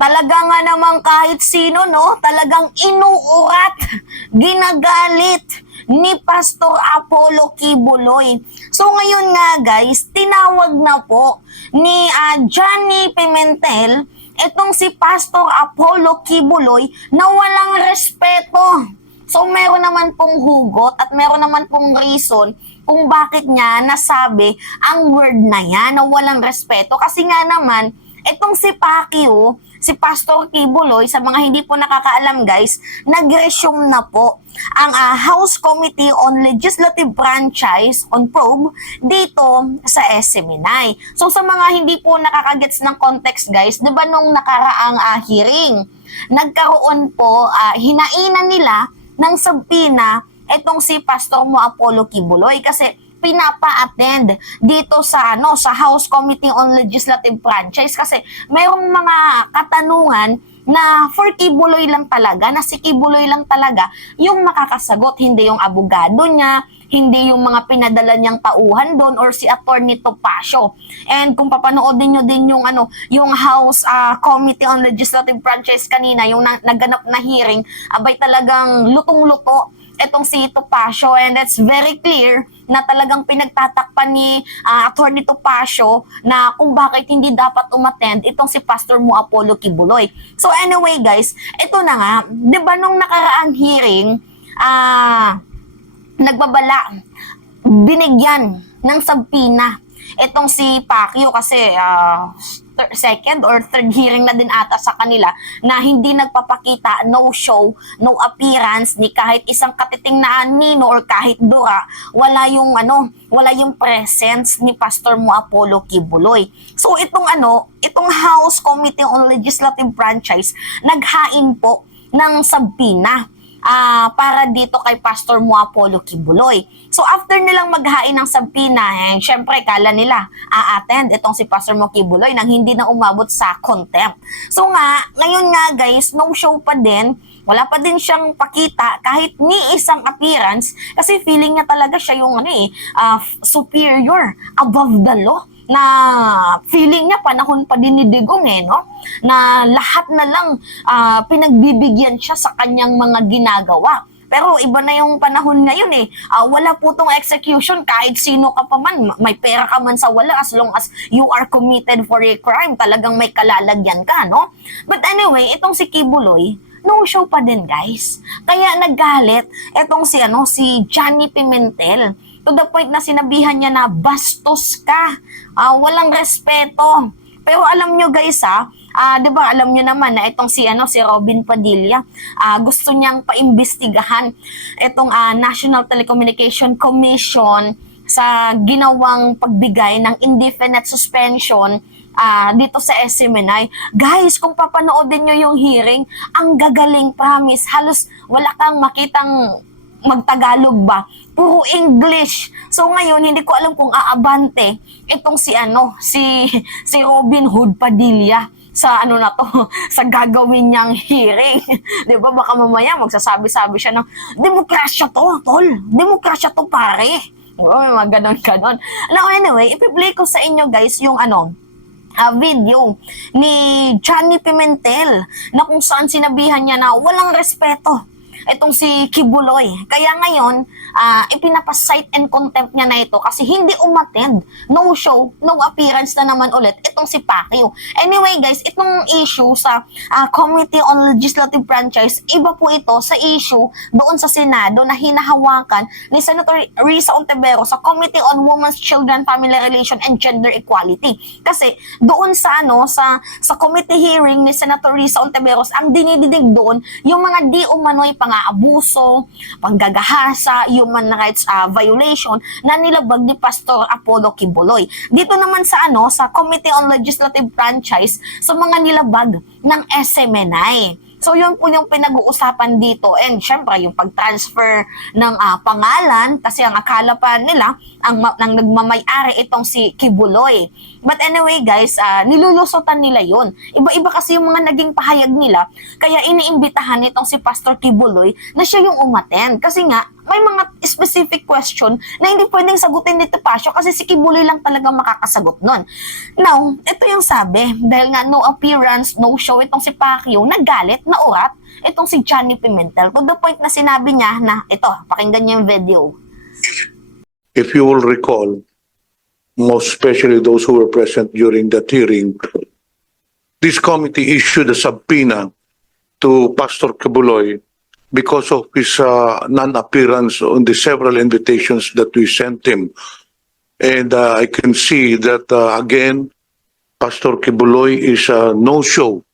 Talaga nga naman kahit sino, no? Talagang inuurat, ginagalit ni Pastor Apollo Kibuloy. So ngayon nga guys, tinawag na po ni Johnny Pimentel itong si Pastor Apollo Kibuloy na walang respeto. So meron naman pong hugot at meron naman pong reason kung bakit niya nasabi ang word na yan na walang respeto. Kasi nga naman, itong si Pacquiao, si Pastor Kibuloy, sa mga hindi po nakakaalam guys, nag-resume na po ang House Committee on Legislative Franchise on Probe dito sa SMNI. So sa mga hindi po nakakagets ng context guys, di ba nung nakaraang hearing, nagkaroon po, hinainan nila ng subpoena itong si Pastor Mo Apollo Kibuloy kasi pinapa-attend dito sa sa House Committee on Legislative Franchise kasi mayroong mga katanungan na for Kibuloy lang talaga, na si Kibuloy lang talaga yung makakasagot, hindi yung abogado niya, hindi yung mga pinadala niyang tauhan doon or si Attorney Topacio. And kung papanoodin niyo din yung yung House Committee on Legislative Franchise kanina, yung naganap na hearing, abay talagang lutong-luto etong si Topacio, and it's very clear na talagang pinagtatakpan ni Attorney Topacio na kung bakit hindi dapat umattend itong si Pastor Mo Apollo Kibuloy. So anyway guys, ito na nga, 'di ba nung nakaraang hearing, nagbabala, binigyan ng subpoena itong si Pacquiao kasi second or third hearing na din ata sa kanila na hindi nagpapakita, no show, no appearance ni kahit isang katiting na anino or kahit dura, wala yung presence ni Pastor Mo Apollo Kibuloy. So itong House Committee on Legislative Franchise naghain po ng subpoena para dito kay Pastor Mo Apollo Kibuloy. So after nilang maghain ng subpoena, syempre kala nila a-attend itong si Pastor Mo Kibuloy nang hindi na umabot sa contempt. So ngayon nga guys, no show pa din, wala pa din siyang pakita kahit ni isang appearance kasi feeling niya talaga siya yung superior, above the law, na feeling niya panahon pa din ni Digong no? Na lahat na lang pinagbibigyan siya sa kanyang mga ginagawa. Pero iba na yung panahon ngayon wala po tong execution kahit sino ka pa man, may pera ka man sa wala, as long as you are committed for a crime, talagang may kalalagyan ka, no? But anyway, itong si Kibuloy, no show pa din guys. Kaya naggalit itong si Johnny Pimentel to the point na sinabihan niya na bastos ka, walang respeto. Pero alam nyo guys 'di ba alam nyo naman na itong si Robin Padilla, gusto niyang paimbestigahan itong National Telecommunication Commission sa ginawang pagbigay ng indefinite suspension dito sa SMNI. Guys, kung papanoodin nyo yung hearing, ang gagaling, promise. Halos wala kang makitang magtagalog ba, puro English. So ngayon hindi ko alam kung aabante itong si Robin Hood Padilla sa sa gagawin niyang hearing. 'Di ba baka mamaya magsasabi-sabi siya ng demokrasya to, tol. Demokrasya to, pare. Mga ganon. Now anyway, i-play ko sa inyo guys yung video ni Johnny Pimentel na kung saan sinabihan niya na walang respeto itong si Kibuloy. Kaya ngayon, ipinapasight and contempt niya na ito kasi hindi umattend, no show, no appearance na naman ulit itong si Pacquiao. Anyway guys, itong issue sa Committee on Legislative Franchise, iba po ito sa issue doon sa Senado na hinahawakan ni Senator Risa Ontiveros sa Committee on Women's, Children, Family Relation and Gender Equality. Kasi doon sa sa committee hearing ni Senator Risa Ontiveros, ang dinididig doon yung mga di umano'y pang-aabuso, panggagahasa, human rights violation na nilabag ni Pastor Apollo Kibuloy. Dito naman sa sa Committee on Legislative Franchise, sa mga nilabag ng SMNI. So yun po yung pinag-uusapan dito, and syempre yung pag-transfer ng pangalan kasi ang akala pa nila ang nagmamay-ari itong si Kibuloy. But anyway guys, nilulusotan nila yon. Iba-iba kasi yung mga naging pahayag nila, kaya iniimbitahan nitong si Pastor Kibuloy na siya yung umattend. Kasi nga, may mga specific question na hindi pwedeng sagutin dito Pasio kasi si Kibuloy lang talaga makakasagot nun. Now, ito yung sabi, dahil nga no appearance, no show itong si Pacquiao, nagalit, naurat itong si Johnny Pimentel. To the point na sinabi niya na, ito, pakinggan niyo yung video. If you will recall, most especially those who were present during that hearing, this committee issued a subpoena to Pastor Kibuloy because of his non-appearance on the several invitations that we sent him. And I can see that, again, Pastor Kibuloy is a no-show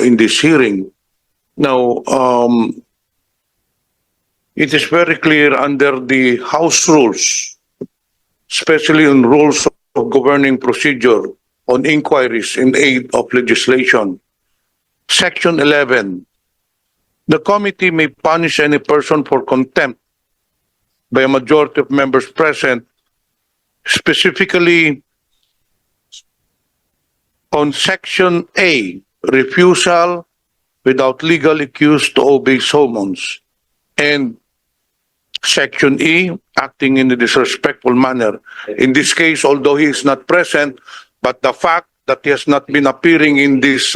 in this hearing. Now, it is very clear under the House rules, especially on rules of governing procedure on inquiries in aid of legislation. Section 11, the committee may punish any person for contempt by a majority of members present, specifically on Section A, refusal without legal excuse to obey summons, and Section E, acting in a disrespectful manner. In this case, although he is not present, but the fact that he has not been appearing in these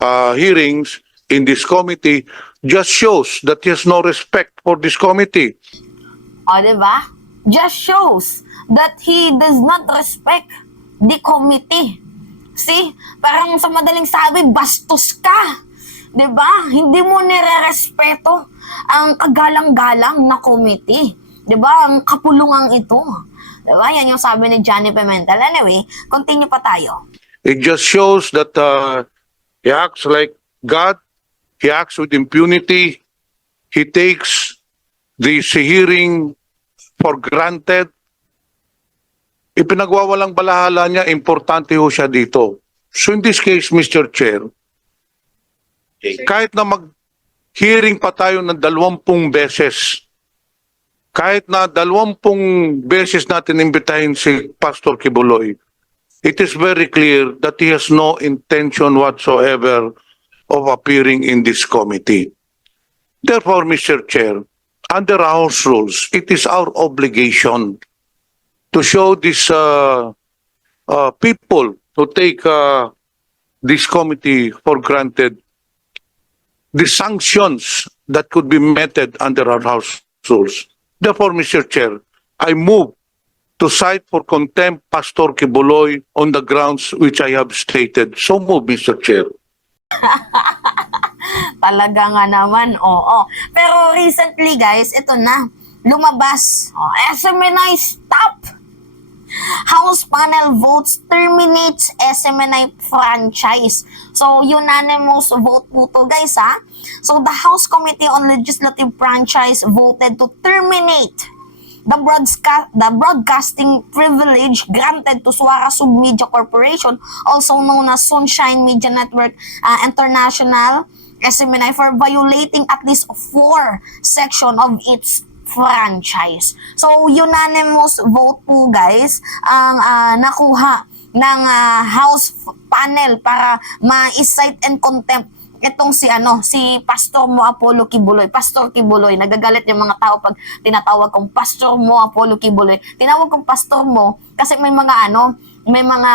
hearings, in this committee, just shows that he has no respect for this committee. O, diba? Just shows that he does not respect the committee. See? Parang sa madaling sabi, bastos ka. Diba? Hindi mo nire-respeto ang kagalang-galang na committee. Diba? Ang kapulungang ito. Diba? Yan yung sabi ni Johnny Pimentel. Anyway, continue pa tayo. It just shows that he acts like God. He acts with impunity. He takes this hearing for granted. Ipinagwawalang balahala niya, importante ho siya dito. So in this case, Mr. Chair, kahit na mag-hearing pa tayo ng 20 beses, kahit na 20 beses natin imbitahin si Pastor Kibuloy, it is very clear that he has no intention whatsoever of appearing in this committee. Therefore, Mr. Chair, under House rules, it is our obligation to show these people who take this committee for granted the sanctions that could be meted under our House rules. Therefore, Mr. Chair, I move to cite for contempt Pastor Kibuloy on the grounds which I have stated. So move, Mr. Chair. Talaga nga naman, oo. Pero recently guys, ito na, lumabas. SMNI stop! House panel votes terminates SMNI franchise. So, unanimous vote po to guys ha. So, the House Committee on Legislative Franchise voted to terminate the broadcasting privilege granted to Suara Submedia Corporation, also known as Sunshine Media Network International, SMNI, for violating at least 4 sections of its franchise. So, unanimous vote po guys ang nakuha ng House panel para ma-cite and contempt itong si Pastor Mo Apollo Kibuloy. Pastor Kibuloy, nagagalit yung mga tao pag tinatawag kong Pastor Mo Apollo Kibuloy. Tinawag kong Pastor Mo kasi may mga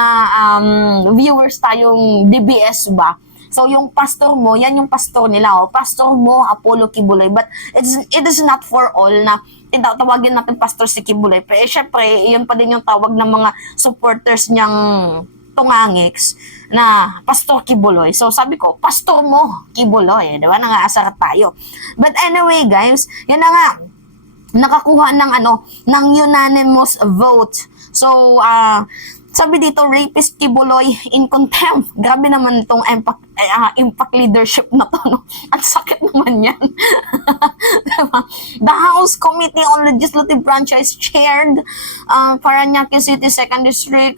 viewers tayong DBS ba. So yung Pastor Mo, yan yung pastor nila, Pastor Mo Apollo Kibuloy. But it is not for all na tinatawagin natin Pastor si Kibuloy. Pero syempre, yun pa din yung tawag ng mga supporters niyang tungangix na Pastor Kibuloy. So sabi ko, Pastor Mo Kibuloy, di ba? Nangaasar tayo. But anyway guys, yun na nga, nakakuha ng unanimous vote. So sabi dito, rapist Kibuloy in contempt. Grabe naman itong impact leadership na to, no? At sakit naman yan. Diba? The House Committee on Legislative Franchise chaired Parañaque City 2nd District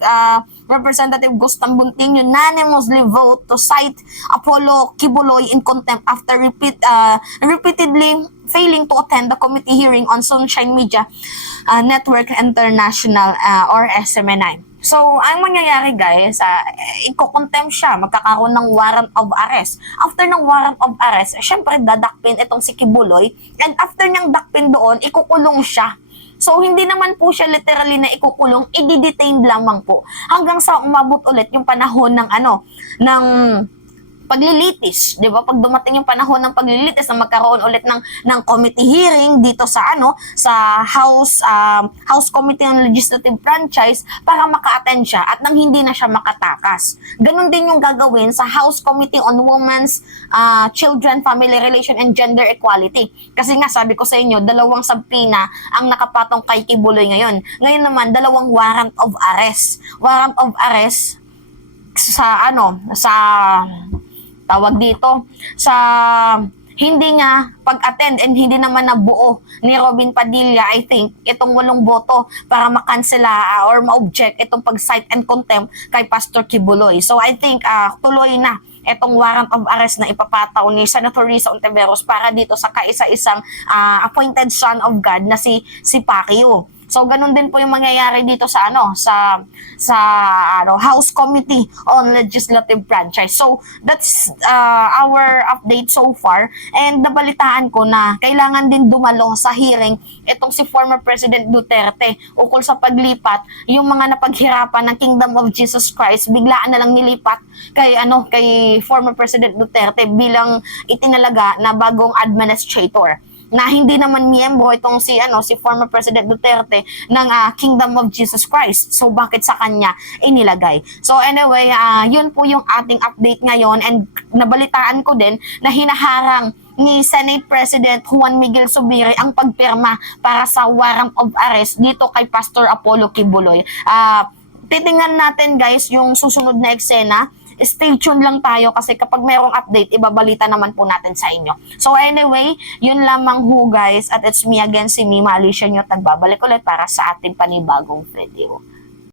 Representative Gustam Bunting unanimously vote to cite Apollo Kibuloy in contempt after repeatedly failing to attend the committee hearing on Sunshine Media Network International or SMNI. So, ang mangyayari guys, iko-contempt siya, magkakaroon ng warrant of arrest. After ng warrant of arrest, syempre dadakpin itong si Kibuloy, and after niyang dakpin doon, ikukulong siya. So, hindi naman po siya literally na ikukulong, i-detain lamang po. Hanggang sa umabot ulit yung panahon ng ng paglilitis, 'di ba? Pag dumating yung panahon ng paglilitis na magkaroon ulit ng committee hearing dito sa sa House Committee on Legislative Franchise para maka-attend siya at nang hindi na siya makatakas. Ganon din yung gagawin sa House Committee on Women's, Children, Family Relation and Gender Equality. Kasi nga sabi ko sa inyo, 2 subpoena ang nakapatong kay Kibuloy ngayon. Ngayon naman 2 warrant of arrest. Warrant of arrest sa sa tawag dito, sa hindi nga pag-attend and hindi naman nabuo ni Robin Padilla, I think, itong 8 boto para makansela or ma-object itong pag-cite and contempt kay Pastor Kibuloy. So I think tuloy na itong warrant of arrest na ipapataw ni Senator Risa Ontiveros para dito sa kaisa-isang appointed son of God na si Pacquiao. So ganun din po yung mangyayari dito sa House Committee on Legislative Franchise. So that's our update so far, and nabalitaan ko na kailangan din dumalo sa hearing itong si former President Duterte ukol sa paglipat yung mga napaghirapan ng Kingdom of Jesus Christ, biglaan na lang nilipat kay former President Duterte bilang itinalaga na bagong administrator, na hindi naman miyembro itong si former President Duterte ng Kingdom of Jesus Christ. So bakit sa kanya inilagay? So anyway, yun po yung ating update ngayon, and nabalitaan ko din na hinaharang ni Senate President Juan Miguel Zubiri ang pagpirma para sa warrant of arrest dito kay Pastor Apollo Kibuloy. Titingnan natin guys yung susunod na eksena. Stay tuned lang tayo kasi kapag merong update, ibabalita naman po natin sa inyo. So anyway, yun lamang ho guys, at it's me again, si Mima Alicia Nyot, nagbabalik ulit para sa ating panibagong video.